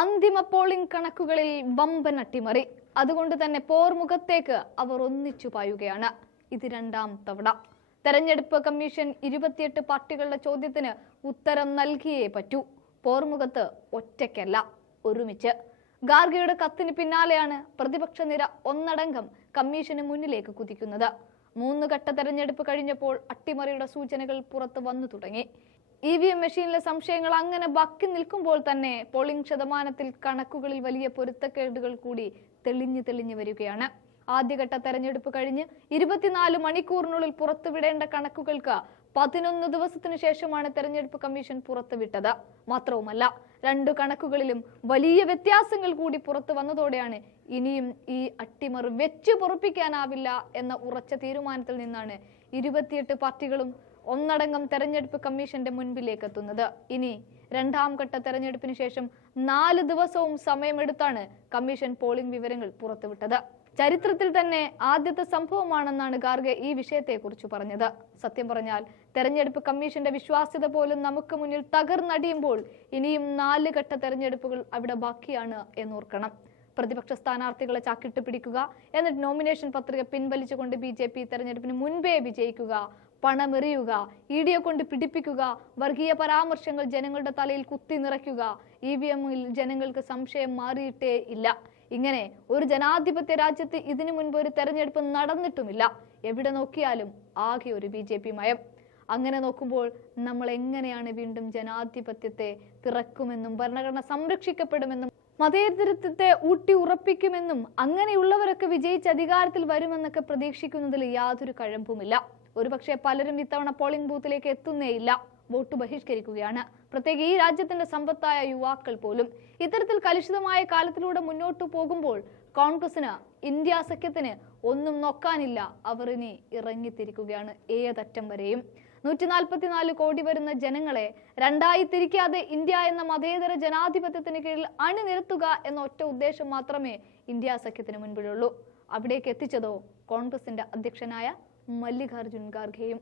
അന്തിമ പോളിംഗ് കണക്കുകളിൽ വമ്പൻ അട്ടിമറി. അതുകൊണ്ട് തന്നെ പോർമുഖത്തേക്ക് അവർ ഒന്നിച്ചു പായുകയാണ്. ഇത് രണ്ടാം തവണ. തെരഞ്ഞെടുപ്പ് കമ്മീഷൻ ഇരുപത്തിയെട്ട് പാർട്ടികളുടെ ചോദ്യത്തിന് ഉത്തരം നൽകിയേ പറ്റൂ. പോർമുഖത്ത് ഒറ്റയ്ക്കല്ല ഒരുമിച്ച്. ഗാർഗയുടെ കത്തിന് പിന്നാലെയാണ് പ്രതിപക്ഷ നിര ഒന്നടങ്കം കമ്മീഷന് മുന്നിലേക്ക് കുതിക്കുന്നത്. മൂന്ന് ഘട്ട തെരഞ്ഞെടുപ്പ് കഴിഞ്ഞപ്പോൾ അട്ടിമറിയുടെ സൂചനകൾ പുറത്തു വന്നു തുടങ്ങി. ഇ വി എം മെഷീനിലെ സംശയങ്ങൾ അങ്ങനെ ബാക്കി നിൽക്കുമ്പോൾ തന്നെ പോളിംഗ് ശതമാനത്തിൽ കണക്കുകളിൽ വലിയ പൊരുത്തക്കേടുകൾ കൂടി തെളിഞ്ഞു തെളിഞ്ഞു വരികയാണ്. ആദ്യഘട്ട തെരഞ്ഞെടുപ്പ് കഴിഞ്ഞ് ഇരുപത്തിനാല് മണിക്കൂറിനുള്ളിൽ പുറത്തുവിടേണ്ട കണക്കുകൾക്ക് പതിനൊന്ന് ദിവസത്തിനു ശേഷമാണ് തെരഞ്ഞെടുപ്പ് കമ്മീഷൻ പുറത്തുവിട്ടത്. മാത്രവുമല്ല രണ്ടു കണക്കുകളിലും വലിയ വ്യത്യാസങ്ങൾ കൂടി പുറത്തു വന്നതോടെയാണ് ഇനിയും ഈ അട്ടിമറി വെച്ചു പൊറപ്പിക്കാനാവില്ല എന്ന ഉറച്ച തീരുമാനത്തിൽ നിന്നാണ് ഇരുപത്തിയെട്ട് പാർട്ടികളും ഒന്നടങ്കം തെരഞ്ഞെടുപ്പ് കമ്മീഷന്റെ മുൻപിലേക്ക് എത്തുന്നത് ഇനി രണ്ടാം ഘട്ട തെരഞ്ഞെടുപ്പിന് ശേഷം നാല് ദിവസവും സമയമെടുത്താണ് കമ്മീഷൻ പോളിംഗ് വിവരങ്ങൾ പുറത്തുവിട്ടത്. ചരിത്രത്തിൽ തന്നെ ആദ്യത്തെ സംഭവമാണെന്നാണ് ഗാർഗെ ഈ വിഷയത്തെക്കുറിച്ച് പറഞ്ഞത്. സത്യം പറഞ്ഞാൽ തെരഞ്ഞെടുപ്പ് കമ്മീഷന്റെ വിശ്വാസ്യത പോലും നമുക്ക് മുന്നിൽ തകർന്നടിയുമ്പോൾ ഇനിയും നാല് ഘട്ട തെരഞ്ഞെടുപ്പുകൾ അവിടെ ബാക്കിയാണ് എന്നോർക്കണം. പ്രതിപക്ഷ സ്ഥാനാർത്ഥികളെ ചാക്കിട്ട് പിടിക്കുക എന്നിട്ട് നോമിനേഷൻ പത്രിക പിൻവലിച്ചുകൊണ്ട് ബി ജെ പി തെരഞ്ഞെടുപ്പിന് മുൻപേ വിജയിക്കുക പണമെറിയുക ഇ ഡിയെ കൊണ്ട് പിടിപ്പിക്കുക വർഗീയ പരാമർശങ്ങൾ ജനങ്ങളുടെ തലയിൽ കുത്തി നിറയ്ക്കുക ഇ വി എമ്മിൽ ജനങ്ങൾക്ക് സംശയം മാറിയിട്ടേ ഇല്ല. ഇങ്ങനെ ഒരു ജനാധിപത്യ രാജ്യത്ത് ഇതിനു മുൻപ് ഒരു തെരഞ്ഞെടുപ്പ് നടന്നിട്ടുമില്ല. എവിടെ നോക്കിയാലും ആകെ ഒരു ബി ജെ പി മയം. അങ്ങനെ നോക്കുമ്പോൾ നമ്മൾ എങ്ങനെയാണ് വീണ്ടും ജനാധിപത്യത്തെ പിറക്കുമെന്നും ഭരണഘടന സംരക്ഷിക്കപ്പെടുമെന്നും മതേതരത്വത്തെ ഊട്ടി ഉറപ്പിക്കുമെന്നും അങ്ങനെയുള്ളവരൊക്കെ വിജയിച്ച് അധികാരത്തിൽ വരുമെന്നൊക്കെ പ്രതീക്ഷിക്കുന്നതിൽ യാതൊരു കഴമ്പുമില്ല. ഒരുപക്ഷെ പലരും ഇത്തവണ പോളിംഗ് ബൂത്തിലേക്ക് എത്തുന്നേയില്ല വോട്ട് ബഹിഷ്കരിക്കുകയാണ്. പ്രത്യേക ഈ രാജ്യത്തിന്റെ സമ്പത്തായ യുവാക്കൾ പോലും. ഇത്തരത്തിൽ കലുഷിതമായ കാലത്തിലൂടെ മുന്നോട്ടു പോകുമ്പോൾ കോൺഗ്രസിന് ഇന്ത്യ സഖ്യത്തിന് ഒന്നും നോക്കാനില്ല. അവർ ഇനി ഇറങ്ങിത്തിരിക്കുകയാണ് ഏതറ്റം വരെയും. നൂറ്റി നാൽപ്പത്തിനാല് കോടി വരുന്ന ജനങ്ങളെ രണ്ടായി തിരിക്കാതെ ഇന്ത്യ എന്ന മതേതര ജനാധിപത്യത്തിന് കീഴിൽ അണിനിരത്തുക എന്ന ഒറ്റ ഉദ്ദേശം മാത്രമേ ഇന്ത്യ സഖ്യത്തിന് മുൻപിലുള്ളൂ. അവിടേക്ക് എത്തിച്ചതോ കോൺഗ്രസിന്റെ അധ്യക്ഷനായ मल्लिकार्जुन खर्गे